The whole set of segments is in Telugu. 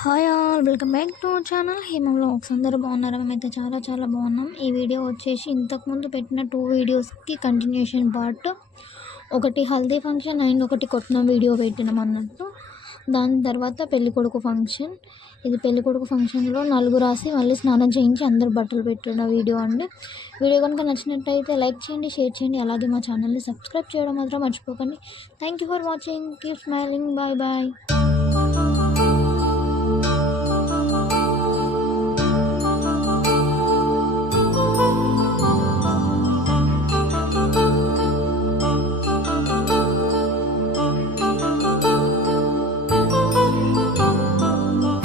Hi all welcome back to channel. Hema blogs అందరూ బాగున్నారా? మేమైతే చాలా చాలా బాగున్నాం. ఈ వీడియో వచ్చేసి ఇంతకుముందు పెట్టిన టూ వీడియోస్కి కంటిన్యూషన్ పార్ట్ ఒకటి హల్దీ ఫంక్షన్ అండ్ ఒకటి కొట్టిన వీడియో పెట్టినాం అన్నట్టు. దాని తర్వాత పెళ్ళికొడుకు ఫంక్షన్ ఇది పెళ్ళికొడుకు ఫంక్షన్లో నలుగు రాసి మళ్ళీ స్నానం చేయించి అందరు బట్టలు పెట్టిన వీడియో అండి. వీడియో కనుక నచ్చినట్టయితే లైక్ చేయండి షేర్ చేయండి. అలాగే మా ఛానల్ని సబ్స్క్రైబ్ చేయడం మాత్రం మర్చిపోకండి. Thank you for watching keep smiling bye bye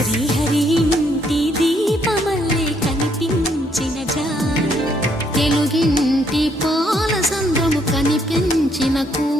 కనిపించిన కనిపించిన కూ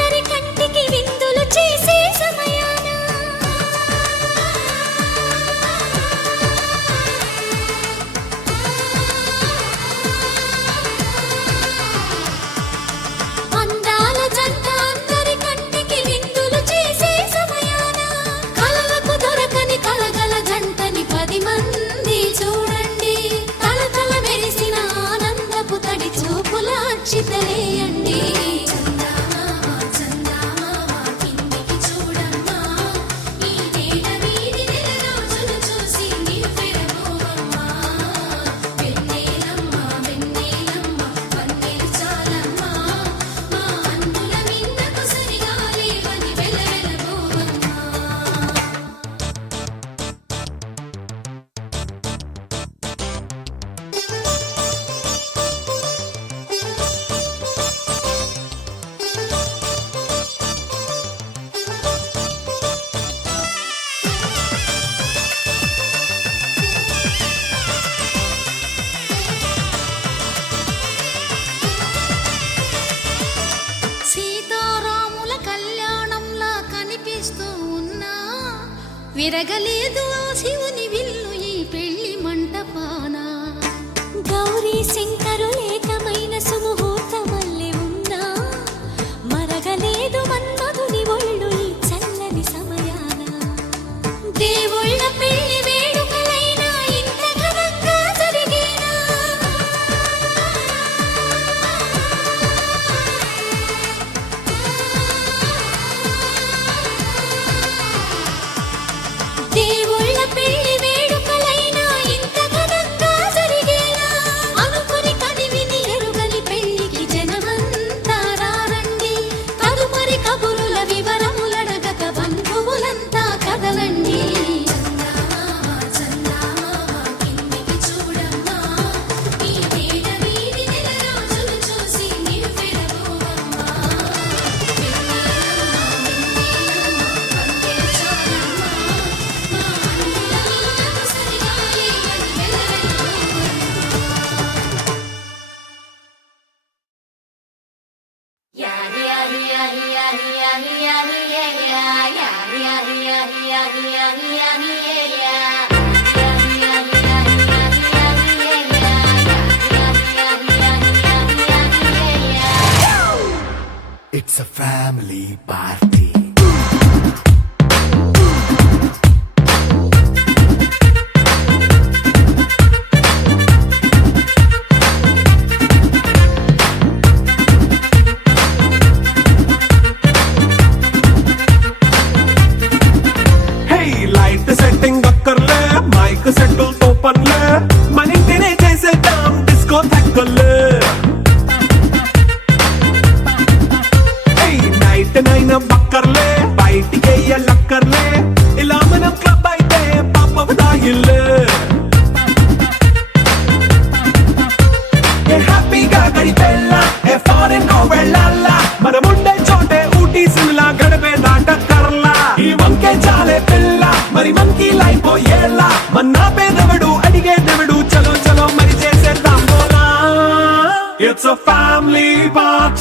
ci tenia విరగలేదు ఆ శివుని 李白。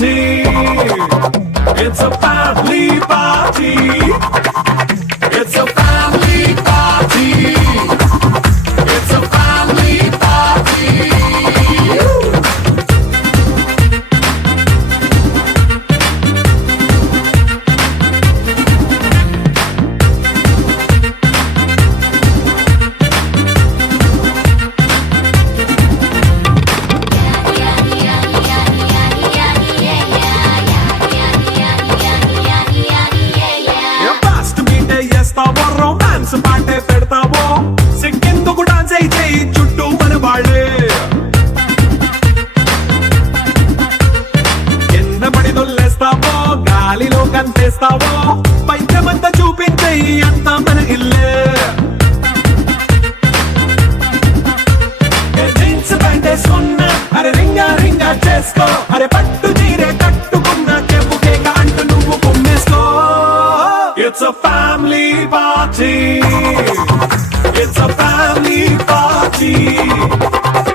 Party. It's a family party. Party